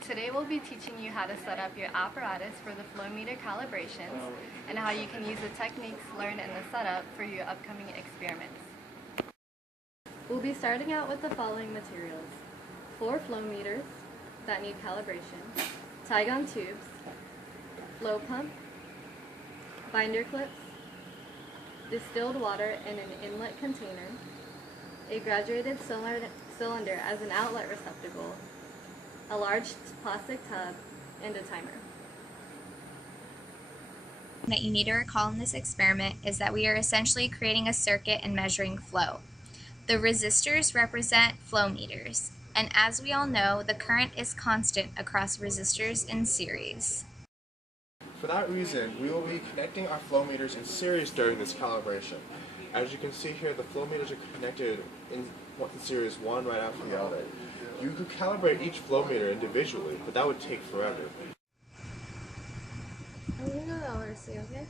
Today we'll be teaching you how to set up your apparatus for the flow meter calibrations and how you can use the techniques learned in the setup for your upcoming experiments. We'll be starting out with the following materials: 4 flow meters that need calibration, Tygon tubes, flow pump, binder clips, distilled water in an inlet container, a graduated cylinder as an outlet receptacle, a large plastic tub, and a timer. What you need to recall in this experiment is that we are essentially creating a circuit and measuring flow. The resistors represent flow meters, and as we all know, the current is constant across resistors in series. For that reason, we will be connecting our flow meters in series during this calibration. As you can see here, the flow meters are connected in series one right after the other. You could calibrate each flow meter individually, but that would take forever. I'm going to go to LRC, okay?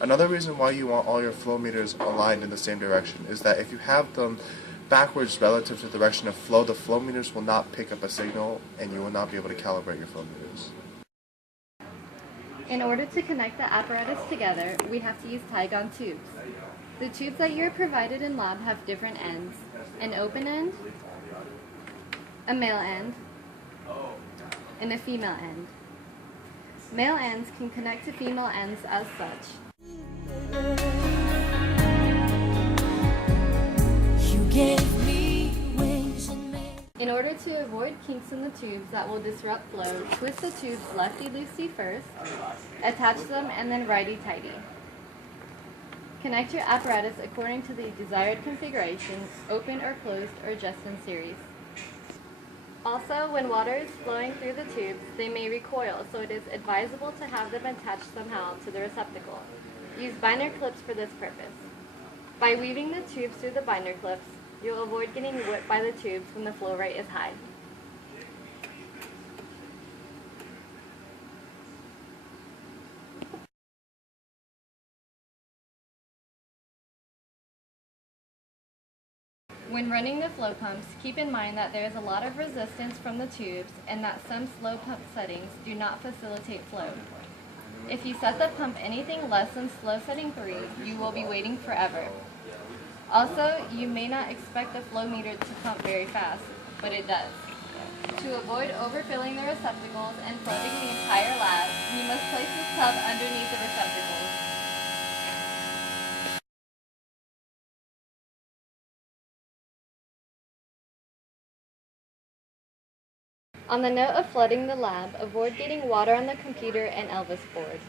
Another reason why you want all your flow meters aligned in the same direction is that if you have them backwards relative to the direction of flow, the flow meters will not pick up a signal and you will not be able to calibrate your flow meters. In order to connect the apparatus together, we have to use Tygon tubes. The tubes that you're provided in lab have different ends: an open end, a male end, and a female end. Male ends can connect to female ends as such. In order to avoid kinks in the tubes that will disrupt flow, twist the tubes lefty-loosey first, attach them, and then righty-tighty. Connect your apparatus according to the desired configuration, open or closed or just in series. Also, when water is flowing through the tubes, they may recoil, so it is advisable to have them attached somehow to the receptacle. Use binder clips for this purpose. By weaving the tubes through the binder clips, you'll avoid getting whipped by the tubes when the flow rate is high. When running the flow pumps, keep in mind that there is a lot of resistance from the tubes and that some slow pump settings do not facilitate flow. If you set the pump anything less than slow setting 3, you will be waiting forever. Also, you may not expect the flow meter to pump very fast, but it does. To avoid overfilling the receptacles and flooding the entire lab, you must place this tub underneath the receptacles. On the note of flooding the lab, avoid getting water on the computer and Elvis board.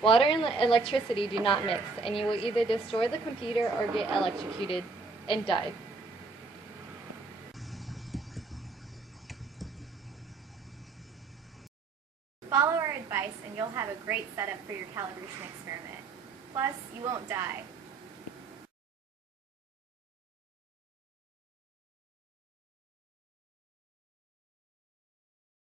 Water and electricity do not mix, and you will either destroy the computer or get electrocuted and die. Follow our advice and you'll have a great setup for your calibration experiment. Plus, you won't die.